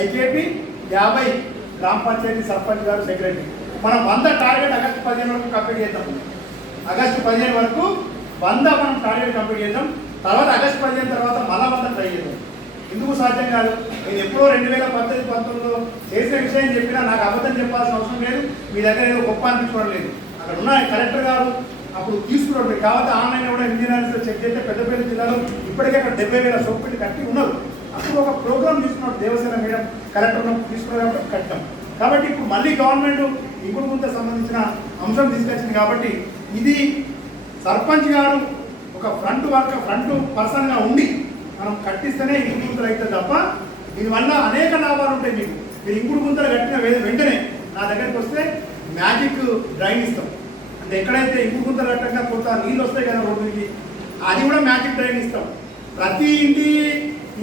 IKP 50 గ్రామ పంచాయతీ సర్పంచ్ గారు secretary. మనం 100 టార్గెట్ ఆగస్టు 15 వరకు కంప్లీట్ చేద్దాం. ఆగస్టు 15 వరకు 100 మనం టార్గెట్ కంప్లీట్ చేద్దాం. తర్వాత ఆగస్టు 15 తర్వాత మళ్ళా 100 ట్రై చేద్దాం. ఎందుకు సాధ్యం కాదు? నేను ఎప్పుడో 2018-19లో చేసిన విషయం చెప్పినా నాకు అబద్ధం చెప్పాల్సిన అవసరం లేదు. మీ దగ్గర ఏదో గొప్ప అనిపించుకోవడం లేదు. అక్కడ ఉన్న కలెక్టర్ గారు అప్పుడు తీసుకున్నాడు. కాబట్టి ఆన్లైన్ కూడా ఇంజనీర్స్ చెక్ చేస్తే పెద్దపల్లి జిల్లాలో ఇప్పటికే అక్కడ 70,000 సోపులు కట్టి ఉన్నారు. అప్పుడు ఒక ప్రోగ్రామ్ తీసుకున్నాడు దేవసేన మేడం కలెక్టర్ తీసుకున్నారు కట్టాం. కాబట్టి ఇప్పుడు మళ్ళీ గవర్నమెంట్ ఇంకుడు గుంత సంబంధించిన అంశం తీసుకొచ్చింది. కాబట్టి ఇది సర్పంచ్ గారు ఒక ఫ్రంట్ పర్సన్గా ఉండి మనం కట్టిస్తేనే ఇంకుడు గుంతలు అవుతుంది తప్ప దీనివల్ల అనేక లాభాలు ఉంటాయి. మీరు ఇంకుడు గుంతలు కట్టిన వెంటనే నా దగ్గరికి వస్తే మ్యాజిక్ డ్రైన్ ఇస్తాం. అంటే ఎక్కడైతే ఇంకుడు గుంతలు కట్టగా కొంత నీళ్ళు వస్తాయి కదా రోడ్డుకి, అది కూడా మ్యాజిక్ డ్రైన్ ఇస్తాం. ప్రతి ఇంటి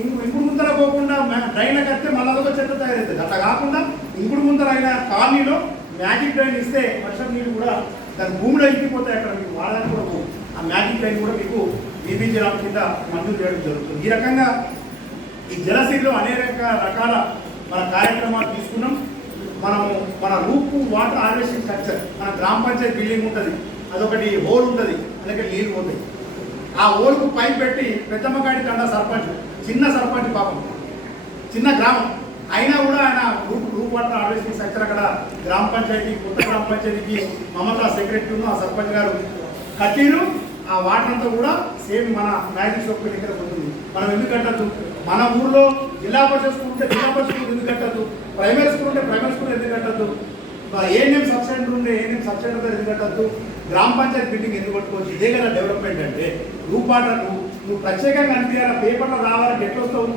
ఇంకుడు గుంతలు పోకుండా డ్రైన్ కడితే మళ్ళీ అదొక చెత్త తయారవుతుంది. అట్లా కాకుండా ఇంకుడు గుంతలు అయిన కాలనీలో మ్యాజిక్ డ్రైన్ ఇస్తే వర్షం నీళ్ళు కూడా దాని భూమిలో ఇంకిపోతాయి. అక్కడ మీకు వాడడానికి కూడా పోవు. ఆ మ్యాజిక్ డ్రైన్ కూడా మీకు బీబీజీ రామ్ కింద మంజూరు చేయడం జరుగుతుంది. ఈ రకంగా ఈ జలసిరిలో అనేక రకాల మన కార్యక్రమాలు తీసుకున్నాం. మన రూపు వాటర్ హార్వెస్టింగ్ స్ట్రక్చర్ మన గ్రామ పంచాయతీ బిల్డింగ్ ఉంటుంది, అదొకటి హోల్ ఉంటుంది, అందుకే నీళ్ళు పోతాయి. ఆ హోల్కు పైప్ పెట్టి పెద్దమ్మగాడి తండ సర్పంచ్, చిన్న సర్పంచ్ పాపం, చిన్న గ్రామం అయినా కూడా ఆయన రూప్ వాటర్ హార్వెస్టింగ్ స్ట్రక్చర్ అక్కడ గ్రామ పంచాయతీ కొత్త గ్రామ పంచాయతీకి మమతా సెక్రటరీ ఆ సర్పంచ్ గారు కట్టిరు. ఆ వాటర్ అంతా కూడా సేమ్ మన మ్యాజిక్ షాప్ దగ్గర ఉంటుంది. మనం ఎందుకు కట్టద్దు? మన ఊర్లో జిల్లా పరిషత్ స్కూల్ ఉంటే జిల్లా పరిషత్ స్కూల్ ఎందుకు కట్టద్దు? ప్రైమరీ స్కూల్ ఉంటే ప్రైమరీ స్కూల్ ఎందుకు కట్టద్దు? ఏఎన్ఎం సబ్ సెంటర్ ఉంటే ఏఎన్ఎం సబ్ సెంటర్ దగ్గర ఎందుకు కట్టద్దు? గ్రామ పంచాయతీ బిల్డింగ్ ఎందుకు పట్టుకోవచ్చు? ఇదే కదా డెవలప్మెంట్ అంటే. రూప్ వాటర్ నువ్వు ప్రత్యేకంగా అనిపించాలా, పేపర్లో రావాలంటే ఎట్లా వస్తావు?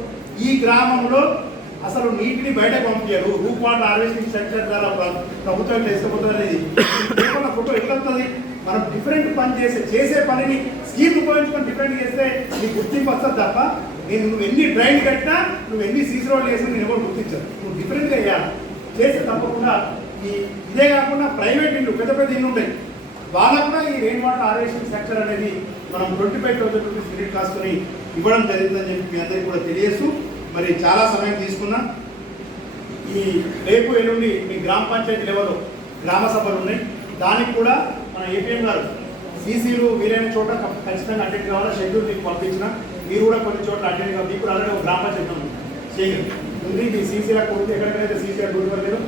ఈ గ్రామంలో అసలు నీటిని బయటకు పంపించారు. రూప్ వాటర్ హార్వెస్టింగ్ స్ట్రక్చర్ ద్వారా ప్రభుత్వం తీసుకుపోతుంది అనేది పేపర్ల ఫోటో ఎట్లా వస్తుంది? మనం డిఫరెంట్ పని చేసే పనిని స్కీమ్ ఉపయోగించుకొని డిఫరెంట్ చేస్తే నీకు గుర్తింపు వస్తుంది తప్ప నువ్వు ఎన్ని డ్రైన్ కట్టినా నువ్వు ఎన్ని సీసీ రోడ్లు చేసినా నేను ఎవరు గుర్తించాను. నువ్వు డిఫరెంట్గా వేయాలి చేస్తే తప్పకుండా ఇదే కాకుండా ప్రైవేట్ ఇల్లు పెద్ద ఇల్లు ఉంటాయి, వాళ్ళకు కూడా ఈ రెయిన్ వాటర్ హార్వెస్టింగ్ స్ట్రక్చర్ అనేది మనం 25,000 రూపీస్ క్రెడిట్ కాసుకొని ఇవ్వడం జరిగిందని చెప్పి మీ అందరికీ కూడా తెలియజేస్తూ మరి చాలా సమయం తీసుకున్నా. ఈ రేపు ఎల్లుండి మీ గ్రామ పంచాయతీ లెవెల్లో గ్రామ సభలు ఉన్నాయి. దానికి కూడా మన ఏపీఎం గారు సీసీలు వీలైన చోట ఖచ్చితంగా అటెండ్ కావాలా, షెడ్యూల్ మీకు పంపించిన మీరు కూడా కొన్ని చోట్ల అటెండ్ కావాలి. మీకు ఆల్రెడీ ఒక గ్రామ పంచాయతీ ఉంది, మీ సీసీలకు కొడుతూ ఎక్కడికైతే సీసీలకు కొడుకోలేదు.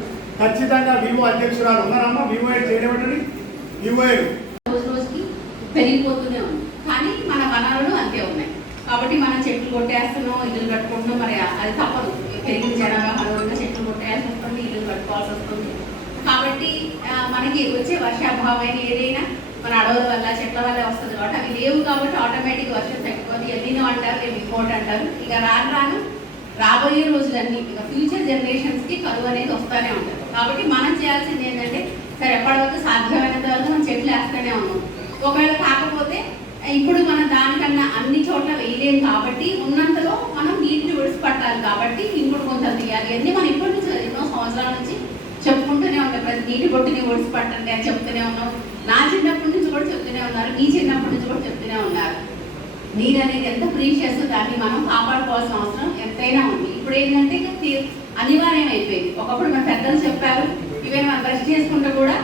ఖచ్చితంగా వివో అధ్యక్షురాలు ఉన్నారమ్మా, వివో చేయబట్టండి. వివో రోజుకి పెరిగిపోతూనే ఉంది, కానీ మన వనరులు అంతే ఉన్నాయి. కాబట్టి మనం చెట్లు కొట్టేస్తున్నాం, ఇల్లు కట్టుకుంటున్నాం. మరి అది తప్పదు, పెరిగిన జనాభా అనుగుణంగా చెట్లు కొట్టేయాల్సి వస్తుంది, ఇల్లు కట్టుకోవాల్సి వస్తుంది. కాబట్టి మనకి వచ్చే వర్షాభావం ఏదైనా మన అడవుల వల్ల చెట్ల వల్ల వస్తుంది. కాబట్టి అవి లేవు కాబట్టి ఆటోమేటిక్ వర్షం తగ్గిపోతుంది. ఎల్లినో అంటారు, రేపు ఇంకోటి అంటారు. ఇక రాను రాబోయే రోజులన్నీ ఇక ఫ్యూచర్ జనరేషన్స్కి కరువు అనేది వస్తూనే ఉంటుంది. కాబట్టి మనం చేయాల్సింది ఏంటంటే సరే ఎప్పటి వరకు సాధ్యమైనంత వరకు మనం చెట్లు వేస్తూనే ఉన్నాం. ఒకవేళ కాకపోతే ఇప్పుడు మనం దానికన్నా అన్ని చోట్ల వేయలేము కాబట్టి ఉన్నంతలో మనం నీటిని విడిచిపట్టాలి. కాబట్టి ఇంకుడు గుంతలు తీయాలి అన్నీ మనం ఇప్పటి నుంచి ఎన్నో సంవత్సరాల నుంచి చెప్పుకుంటూనే ఉంటాం. ప్రతి నీటి బొట్టుని విడిచిపట్టండి అని చెప్తూనే ఉన్నాం. నా చిన్నప్పటి నుంచి కూడా చెప్తూనే ఉన్నారు, మీ చిన్నప్పటి నుంచి కూడా చెప్తూనే ఉన్నారు. నీరు అనేది ఎంత ప్రీషియస్, దాన్ని మనం కాపాడుకోవాల్సిన అవసరం ఎంతైనా ఉంది. ఇప్పుడు ఏంటంటే అనివార్యం అయిపోయింది. ఒకప్పుడు మన పెద్దలు చెప్పారు, ఈవెన్ మనం బ్రష్ చేసుకుంటూ కూడా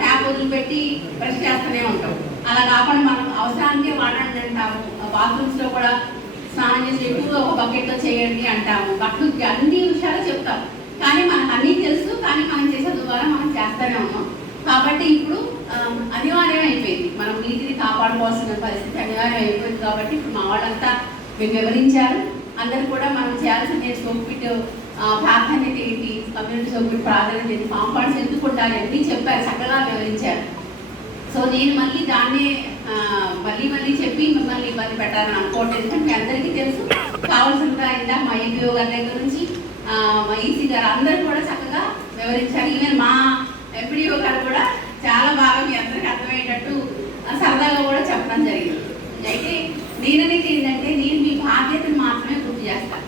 ట్యాప్ వదిలిపెట్టి బ్రష్ చేస్తూనే ఉంటాం. అలా కాకుండా మనం అవసరానికే వాడండి అంటాము. బాత్రూమ్స్లో కూడా స్నానం చేసి ఎక్కువగా ఒక బకెట్లో చేయండి అంటాము. బట్టలు అన్ని విషయాలు చెప్తాం, కానీ మనకు అన్నీ తెలుసు, కానీ మనం చేసే ద్వారా మనం చేస్తూనే ఉన్నాం. కాబట్టి ఇప్పుడు అనివార్యం అయిపోయింది, మనం నీటిని కాపాడుకోవాల్సిన పరిస్థితి అనివార్యం అయిపోయింది. కాబట్టి ఇప్పుడు మా వాళ్ళంతా మీకు వివరించారు. అందరూ కూడా మనం చేయాల్సిన సోపిట్ ప్రాధాన్యత ఏంటి, కమ్యూనిటీ సోపిట్ ప్రాధాన్యత ఏంటి, కాంపౌండ్స్ ఎందుకు ఉండాలి అన్నీ చెప్పారు, చక్కగా వివరించారు. సో నేను మళ్ళీ దాన్నే మళ్ళీ చెప్పి మిమ్మల్ని ఇబ్బంది పెట్టాలని అనుకోవట్లేదు. ఎందుకంటే మీ అందరికీ తెలుసు. కావాల్సిన ఇందా మా ఏపీఓ గారి దగ్గర నుంచి మా ఈసీ గారు అందరూ కూడా చక్కగా వివరించారు. ఈవెన్ మా ఎంపీడీఓ గారు కూడా చాలా బాగా మీ అందరికీ అర్థమయ్యేటట్టు సరదాగా కూడా చెప్పడం జరిగింది. అయితే నేననేది ఏంటంటే నేను మీ బాధ్యతను మాత్రమే గుర్తు చేస్తాను.